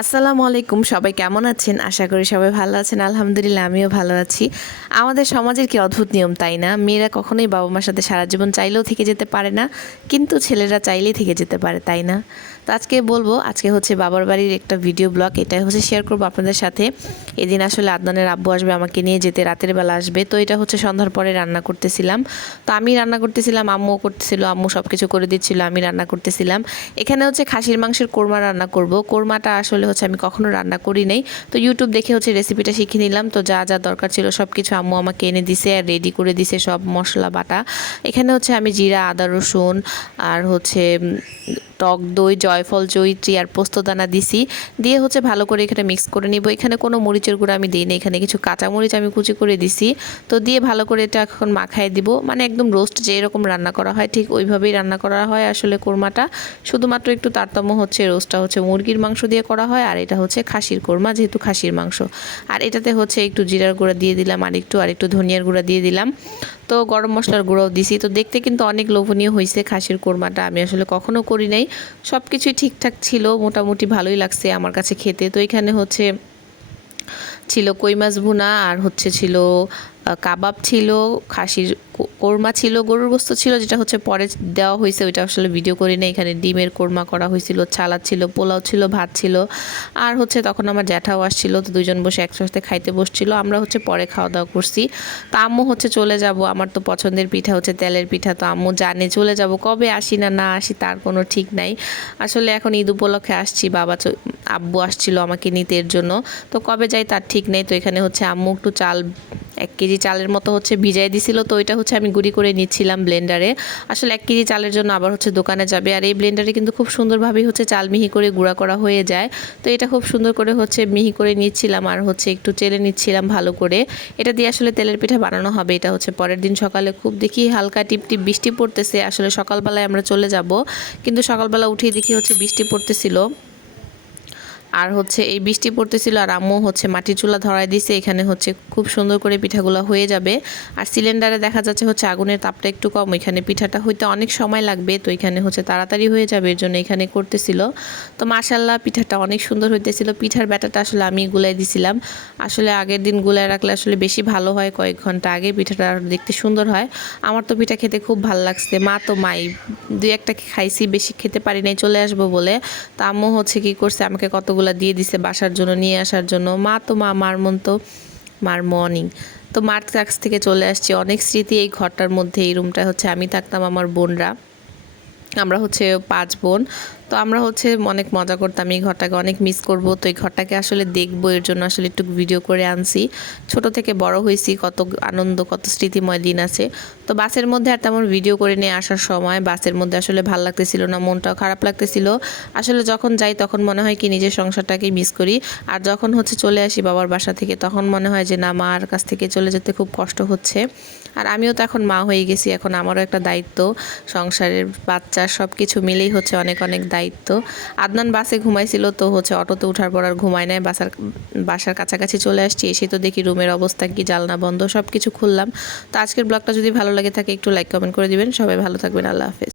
আসসালামু আলাইকুম, সবাই কেমন আছেন? আশা করি সবাই ভালো আছেন। আলহামদুলিল্লাহ, আমিও ভালো আছি। আমাদের সমাজের কি অদ্ভুত নিয়ম, তাই না? মেয়েরা কখনোই বাবা মার সাথে সারা জীবন চাইলেও থেকে যেতে পারে না, কিন্তু ছেলেরা চাইলেই থেকে যেতে পারে, তাই না? তো আজকে বলব, আজকে হচ্ছে বাবার বাড়ির একটা ভিডিও ব্লগ এটা হচ্ছে শেয়ার করব আপনাদের সাথে। এদিন আসলে আদনানের আব্বু আসবে, আমাকে নিয়ে যেতে রাতের বেলা আসবে। তো এটা হচ্ছে সন্ধ্যার পরে রান্না করতেছিলাম। তো আমি রান্না করতেছিলাম, আম্মুও করতেছিল, আম্মু সব কিছু করে দিচ্ছিল, আমি রান্না করতেছিলাম। এখানে হচ্ছে খাসির মাংসের কোরমা রান্না করব। কোরমাটা আসলে হচ্ছে আমি কখনো রান্না করি নাই। তো ইউটিউব দেখে হচ্ছে রেসিপিটা শিখে নিলাম। তো যা যা দরকার ছিল সব কিছু আম্মু আমাকে এনে দিছে আর রেডি করে দিছে সব মশলা, বাটা। এখানে হচ্ছে আমি জিরা, আদা, রসুন আর হচ্ছে টক দই জয়ফল জয়িত্রী আর পোস্তদানা দিছি। দিয়ে হচ্ছে ভালো করে এখানে মিক্স করে নিব। এখানে কোনো মরিচের গুঁড়ো আমি দিই না এখানে কিছু কাঁচা মরিচ আমি কুচি করে দিছি। তো দিয়ে ভালো করে এটা এখন মাখায় দিব। মানে একদম রোস্ট যে এরকম রান্না করা হয়, ঠিক ওইভাবেই রান্না করা হয় আসলে কোরমাটা। শুধুমাত্র একটু তারতম্য হচ্ছে রোস্টটা হচ্ছে মুরগির মাংস দিয়ে করা হয় আর এটা হচ্ছে খাসির কোরমা, যেহেতু খাসির মাংস। আর এটাতে হচ্ছে একটু জিরার গুঁড়া দিয়ে দিলাম আর একটু আর একটু ধনিয়ার গুঁড়া দিয়ে দিলাম। তো গরম মশলার গুঁড়োও দিছি। তো দেখতে কিন্তু অনেক লোভনীয় হয়েছে খাসির কোরমাটা। আমি আসলে কখনো করি নাই। সব কিছুই ঠিকঠাক ছিল, মোটামুটি ভালোই লাগছে আমার কাছে খেতে। তো এখানে হচ্ছে ছিল কই মাছ ভুনা, আর হচ্ছে ছিল কাবাব ছিল, খাসির কোরমা ছিল, গরুর গোস্ত ছিল, যেটা হচ্ছে পরে দেওয়া হয়েছে ওইটা আসলে ভিডিও করি না এখানে ডিমের কোরমা করা হয়েছিল ছালাদ ছিল, পোলাও ছিল, ভাত ছিল। আর হচ্ছে তখন আমার জ্যাঠাও আসছিল, তো দুজন বসে একসাথে খাইতে বসছিল। আমরা হচ্ছে পরে খাওয়া দাওয়া করছি। তো আম্মু হচ্ছে চলে যাব, আমার তো পছন্দের পিঠা হচ্ছে তেলের পিঠা, তো আম্মু জানে চলে যাব। কবে আসি না না আসি তার কোনো ঠিক নাই। আসলে এখন ঈদ উপলক্ষে আসছি, বাবা আব্বু আসছিল আমাকে নিতে এর জন্য। তো কবে যাই তার ঠিক নেই। তো এখানে হচ্ছে আম্মু একটু চাল, এক কেজি চালের মতো হচ্ছে ভিজাই দিছিল। তো ওইটা হচ্ছে আমি গুঁড়ি করে নিচ্ছিলাম ব্লেন্ডারে। আসলে এক কেজি চালের জন্য আবার হচ্ছে দোকানে যাবে। আর এই ব্লেন্ডারে কিন্তু খুব সুন্দরভাবেই হচ্ছে চাল মিহি করে গুঁড়া করা হয়ে যায়। তো এটা খুব সুন্দর করে হচ্ছে মিহি করে নিচ্ছিলাম আর হচ্ছে একটু চেলে নিচ্ছিলাম ভালো করে। এটা দিয়ে আসলে তেলের পিঠা বানানো হবে। এটা হচ্ছে পরের দিন সকালে খুব দেখি হালকা টিপ টিপ বৃষ্টি পড়তেছে। আসলে সকালবেলায় আমরা চলে যাব। কিন্তু সকালবেলা উঠেই দেখি হচ্ছে বৃষ্টি পড়তেছিল। আর হচ্ছে এই বৃষ্টি পড়তেছিল আর আম্মু হচ্ছে মাটির চুলা ধরায় দিছে, এখানে হচ্ছে খুব সুন্দর করে পিঠাগুলো হয়ে যাবে। আর সিলিন্ডারে দেখা যাচ্ছে হচ্ছে আগুনের তাপটা একটু কম, এখানে পিঠাটা হইতে অনেক সময় লাগবে, তো এখানে হচ্ছে তাড়াতাড়ি হয়ে যাবে, এর জন্য এখানে করতেছিল। তো মাশাল্লাহ পিঠাটা অনেক সুন্দর হইতেছিল, পিঠার ব্যাটাটা আসলে আমি গুলাই দিছিলাম। আসলে আগের দিন গুলাই রাখলে আসলে বেশি ভালো হয়, কয়েক ঘণ্টা আগে পিঠাটা দেখতে সুন্দর হয়। আমার তো পিঠা খেতে খুব ভালো লাগছে, মা তো মাই, দুই একটা খাইছি, বেশি খেতে পারি নাই, চলে আসব বলে। তো আম্মু হচ্ছে কি করছে, আমাকে কতগুলা দিয়ে দিছে বাসার জন্য, নিয়ে আসার জন্য। মা তো মা, মার মন তো মার মর্নিং তো মার কাছ থেকে চলে আসছি। অনেক স্মৃতি এই ঘরটার মধ্যে, এই রুমটা হচ্ছে আমি থাকতাম আমার বোনরা। আমরা হচ্ছে পাঁচ বোন। তো আমরা হচ্ছে অনেক মজা করতাম, এই ঘরটাকে অনেক মিস করব। তো এই ঘরটাকে আসলে দেখব, এর জন্য আসলে একটু ভিডিও করে আনছি। ছোট থেকে বড় হয়েছি, কত আনন্দ, কত স্মৃতিময় দিন আছে। তো বাসের মধ্যে আর তেমন ভিডিও করে নিয়ে আসার সময় বাসের মধ্যে আসলে ভালো লাগতেছিল না, মনটাও খারাপ লাগতেছিল। আসলে যখন যাই তখন মনে হয় কি নিজের সংসারটাকেই মিস করি। আর যখন হচ্ছে চলে আসি বাবার বাসা থেকে, তখন মনে হয় যে না, মার কাছ থেকে চলে যেতে খুব কষ্ট হচ্ছে। আর আমিও তো এখন মা হয়ে গেছি, এখন আমারও একটা দায়িত্ব। সংসারের বাচ্চা সব কিছু মিলেই হচ্ছে অনেক অনেক দায়িত্ব। আদনান বাসে ঘুমাইছিল তো হচ্ছে অটোতে উঠার পর আর ঘুমায় নাই। বাসার বাসার কাছাকাছি চলে আসছি এসে তো দেখি রুমের অবস্থা কি জালনা বন্ধ সব কিছু খুললাম। তো আজকের ব্লগটা যদি ভালো লাগে থাকে একটু লাইক কমেন্ট করে দিবেন। সবাই ভালো থাকবেন, আল্লাহ হাফেজ।